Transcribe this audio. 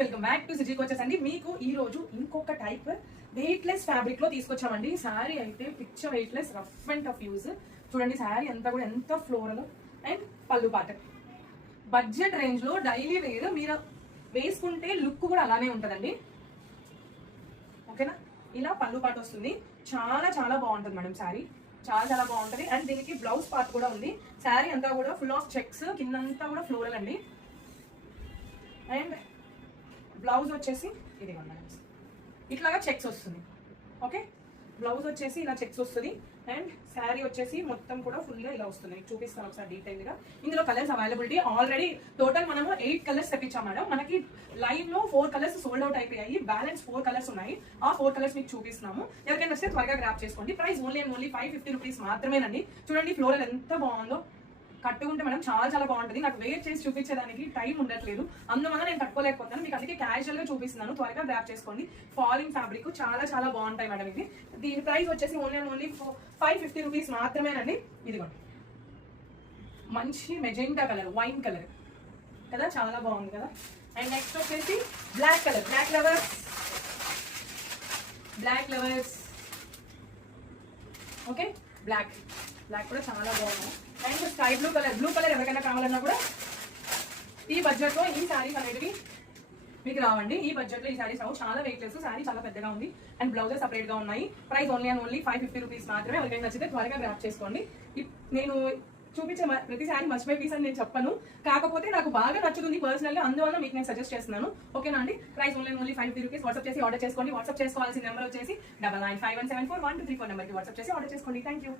Welcome back to సిజీ coaches అండి. మీకు ఈ రోజు ఇంకొక టైప్ వెయిట్లెస్ ఫ్యాబ్రిక్ లో తీసుకొచ్చామండి. శారీ అయితే picture weightless rough and tough use. చూడండి శారీ అంతా కూడా ఎంత ఫ్లోరల్ అండ్ పళ్ళు పాట. బడ్జెట్ రేంజ్ లో డైలీ వేర్ మీరు వేసుకుంటే లుక్ కూడా అలానే ఉంటుందండి. ఓకేనా, ఇలా పళ్ళు పాట వస్తుంది. చాలా చాలా బాగుంటుంది మేడం శారీ, చాలా చాలా బాగుంటుంది. అండ్ దీనికి బ్లౌజ్ పార్ట్ కూడా ఉంది. శారీ అంతా కూడా ఫుల్ ఆఫ్ చెక్స్, కిందంతా కూడా ఫ్లోరల్ అండి. అండ్ బ్లౌజ్ వచ్చేసి ఇది ఇట్లాగా చెక్స్ వస్తుంది. ఓకే, బ్లౌజ్ వచ్చేసి ఇలా చెక్స్ వస్తుంది. అండ్ శారీ వచ్చేసి మొత్తం కూడా ఫుల్ గా ఇలా వస్తుంది. చూపిస్తాను ఒకసారి డీటెయిల్ గా. ఇందులో కలర్స్ అవైలబిలిటీ ఆల్రెడీ టోటల్ మనము 8 కలర్స్ తెప్పించాం మేడం. మనకి లైవ్ లో 4 కలర్స్ సోల్డ్ అవుట్ అయిపోయాయి. బ్యాలెన్స్ 4 కలర్స్ ఉన్నాయి. ఆ 4 కలర్స్ మీకు చూపిస్తున్నాము. ఎవరికైనా వస్తే త్వరగా గ్రాప్ చేసుకోండి. ప్రైస్ ఓన్లీ 550 రూపీస్ మాత్రమేనండి. చూడండి ఫ్లోరల్ ఎంత బాగుందో. కట్టుకుంటే మేడం చాలా చాలా బాగుంటుంది. నాకు వేర్ చేసి చూపించడానికి టైం ఉండట్లేదు, అందువల్ల నేను కట్టుకోలేకపోతాను. మీకు అందుకే క్యాజువల్ గా చూపిస్తున్నాను. త్వరగా గ్రాప్ చేసుకోండి. ఫాలింగ్ ఫ్యాబ్రిక్ చాలా చాలా బాగుంటాయి మేడం. ఇది దీని ప్రైస్ వచ్చేసి ఓన్లీ 550 రూపీస్ మాత్రమేనండి. ఇదిగోండి మంచి మెజెంటా కలర్, వైన్ కలర్ కదా, చాలా బాగుంది కదా. అండ్ నెక్స్ట్ వచ్చేసి black colour, black lovers. Okay, black కూడా చాలా బాగుంది. అండ్ స్కై బ్లూ కలర్ ఎవరికైనా కావాలన్నా కూడా ఈ బడ్జెట్ లో ఈ శారీస్ అనేటివి మీకు రావండి. ఈ బడ్జెట్ లో ఈ శారీస్ రావు. చాలా వెయిట్లెస్, శారీ చాలా పెద్దగా ఉంది. అండ్ బ్లౌజెస్ సపరేట్ గా ఉన్నాయి. ప్రైస్ ఓన్లీ 550 రూపీస్ మాత్రమే. ఎవరికైనా నచ్చితే త్వరగా గ్రాప్ చేసుకోండి. నేను చూపించే ప్రతి శారీ మర్చిపోయే పీస్ అని నేను చెప్పను, కాకపోతే నాకు బాగా నచ్చుతుంది పర్సనల్ గా, అందువల్ల మీకు నేను సజెస్ట్ చేస్తున్నాను. ఓకేనా అండి. Price only 550 rupees. వాట్సాప్ చేసి ఆర్డర్ చేసుకోండి. వాట్సాప్ చేసుకోవాల్సిన నెంబర్ వచ్చేసి 9951741234 నెంబర్కి వాట్సాప్ చేసి ఆర్డర్ చేసుకోండి. Thank you.